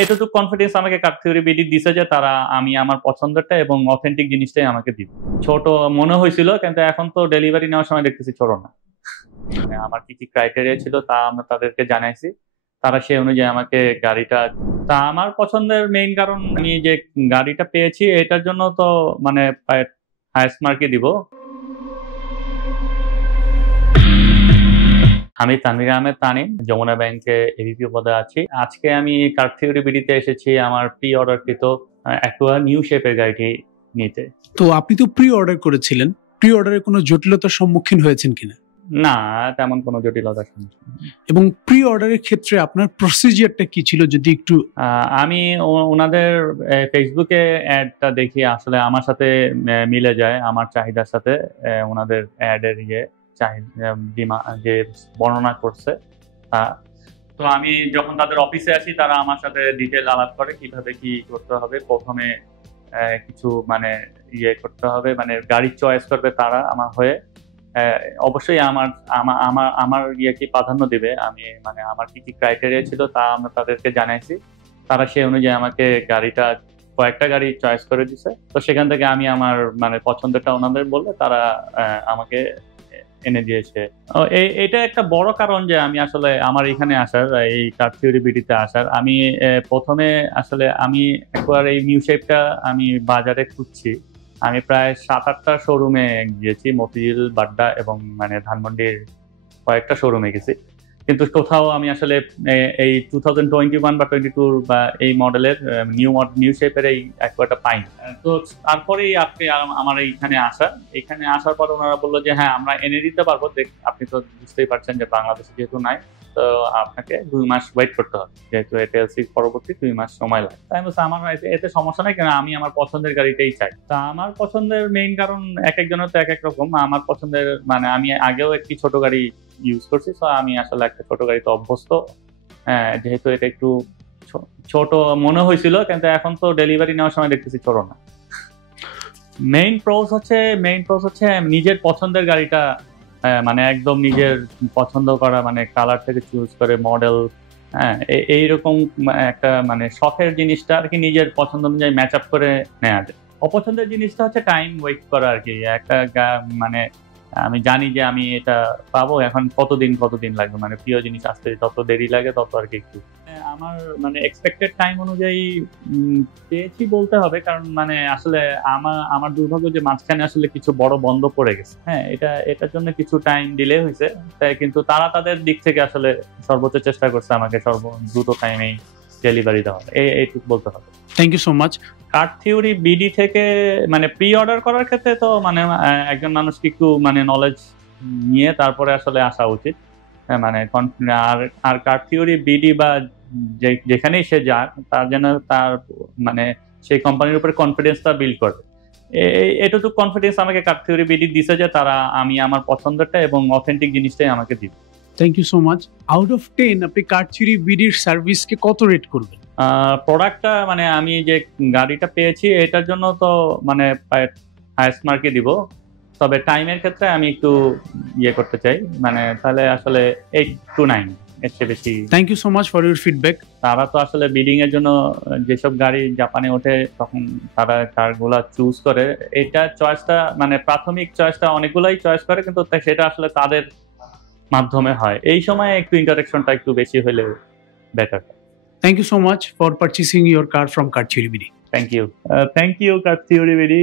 এতটুকু কনফিডেন্স আমাকে কার theory BD দিছে যে তারা আমি আমার পছন্দেরটা এবং অথেন্টিক জিনিসটাই আমাকে দিবে। ছোট মনে হয়েছিল, কিন্তু এখন তো ডেলিভারি নেওয়ার সময় দেখতেছি ছোট না। মানে আমার কি কি ক্রাইটেরিয়া ছিল তা আমরা তাদেরকে জানাইছি, তারা সেই অনুযায়ী আমাকে গাড়িটা তা আমার পছন্দের মেইন কারণ আমি যে গাড়িটা পেয়েছি এটার জন্য তো মানে হাইয়েস্ট মার্কই দিব। আমি তানভীর আহমেদ তানিম, যমুনা ব্যাংকে এভিপি পদে আছি। আজকে আমি কার থিওরি বিডিতে এসেছি আমার প্রি অর্ডারকৃত অ্যাকুয়া নিউ শেপের গাড়িটি নিতে। তো আপনি তো প্রি অর্ডার করেছিলেন, প্রি অর্ডারে কোনো জটিলতার সম্মুখীন হয়েছেন কিনা? না, তেমন কোনো জটিলতার সম্মুখীন। এবং প্রি অর্ডারের ক্ষেত্রে আপনার প্রসিজিয়ারটা কি ছিল যদি একটু? আমি ওনাদের ফেসবুকে অ্যাডটা দেখি, আসলে আমার সাথে মিলে যায় আমার চাহিদার সাথে। ওনাদের অ্যাডের যে বর্ণনা করছে তা। তো আমি যখন তাদের অফিসে আসি তারা আমার সাথে ডিটেল আলাপ করে কিভাবে কি করতে হবে। প্রথমে কিছু মানে করতে হবে, মানে গাড়ি চয়েস করবে তারা আমার হয়ে। অবশ্যই আমার কি প্রাধান্য দিবে, আমি মানে আমার কি কি ক্রাইটেরিয়া ছিল তা আমরা তাদেরকে জানাইছি, তারা সেই অনুযায়ী আমাকে কয়েকটা গাড়ি চয়েস করে দিছে। তো সেখান থেকে আমি আমার মানে পছন্দটা ওনাদের বললে তারা আমাকে এনে দিয়েছে। এটা একটা বড় কারণ যে আমি আসলে আমার এখানে আসার, এই কার থিওরি বিডিতে আসার। আমি প্রথমে আসলে আমি একবার এই নিউ শেপটা আমি বাজারে খুঁজছি। আমি প্রায় 7-8টা শোরুমে গিয়েছি, মতিঝিল, বাড্ডা এবং মানে ধানমন্ডির কয়েকটা শোরুমে গেছি, কিন্তু কোথাও আমি আসলে এই 2021 বা 22 বা এই মডেলের নিউ শেপের এই অ্যাকুয়াটা পাইনি। তো তারপরেই আপনি আমার এখানে আসার পর ওনারা বললো যে হ্যাঁ আমরা এনে দিতে পারবো। আপনি তো বুঝতেই পারছেন যে বাংলাদেশে যেহেতু নাই, তো আপনাকে 2 মাস ওয়েট করতে হবে, যেহেতু এলসি পরবর্তী 2 মাস সময় লাগে। তাই বলছে আমার এতে সমস্যা নাই, কেন আমি আমার পছন্দের গাড়িটাই চাই। তা আমার পছন্দের মেইন কারণ এক একজনের তো এক এক রকম। আমার পছন্দের মানে আমি আগেও একটি ছোট গাড়ি ইউজ করছি, তো আমি আসলে একটা ছোট গাড়িতে অভ্যস্ত। যেহেতু এটা একটু ছোট মনে হয়েছিল, কিন্তু এখন তো ডেলিভারি নেওয়ার সময় দেখতেছি ছোট না। মেইন প্রোস হচ্ছে নিজের পছন্দের গাড়িটা, মানে একদম নিজের পছন্দ করা, মানে কালার থেকে চুজ করে মডেল, এইরকম একটা মানে শখের জিনিসটা আর কি নিজের পছন্দ অনুযায়ী ম্যাচ আপ করে নেওয়া যায়। অপছন্দের জিনিসটা হচ্ছে টাইম ওয়েট করা আর কি। মানে আমি জানি যে আমি এটা পাবো, এখন কতদিন লাগবে, মানে প্রিয় জিনিস আসতে যত দেরি লাগে তত আর কি একটু আমার মানে এক্সপেক্টেড টাইম অনুযায়ী পেয়েছি বলতে হবে। কারণ মানে আসলে আমার দুর্ভাগ্য যে মাঝখানে আসলে কিছু বড় বন্ধ পড়ে গেছে। এটার জন্য কিছু টাইম ডিলে হয়েছে, তাই কিন্তু তারা তাদের দিক থেকে আসলে সর্বোচ্চ চেষ্টা করছে আমাকে দ্রুত টাইমেই ডেলিভারি দেওয়া, এইটুকু বলতে হবে। Thank you so much. Car theory BD থেকে মানে প্রি অর্ডার করার ক্ষেত্রে তো মানে একজন মানুষকে একটু মানে নলেজ নিয়ে তারপরে আসলে আসা উচিত। মানে আর কার থিওরি বিডি বা যেখানেই সে যাক, তার যেন তার মানে সেই কোম্পানির উপরে কনফিডেন্সটা বিল্ড করবে। এতটুকু কনফিডেন্স আমাকে কার থিওরি বিডি দিছে যে তারা আমি আমার পছন্দেরটা এবং অথেন্টিক জিনিসটাই আমাকে দিবে। Thank you so much. Out of 10 আপনি কার থিওরি বিডির সার্ভিসকে কত রেট করবেন? প্রোডাক্টটা মানে আমি যে গাড়িটা পেয়েছি এটার জন্য তো মানে হাইয়েস্ট মার্কই দিব। তবে টাইমের ক্ষেত্রে আমি একটু করতে চাই, মানে তাহলে আসলে 8 to 9 এর চেয়ে বেশি। Thank you so much for your feedback. তারা তো আসলে বিডিং এর জন্য যেসব গাড়ি জাপানে ওঠে তখন তারা কারগুলা চুজ করে, এটা চয়েসটা মানে প্রাথমিক চয়েসটা অনেকগুলাই চয়েস করে, কিন্তু সেটা আসলে তাদের মাধ্যমে হয়। এই সময় একটু ইন্টারেকশনটা একটু বেশি হলে better. Thank you so much for purchasing your car from Car Theory BD. Thank you, Car Theory BD.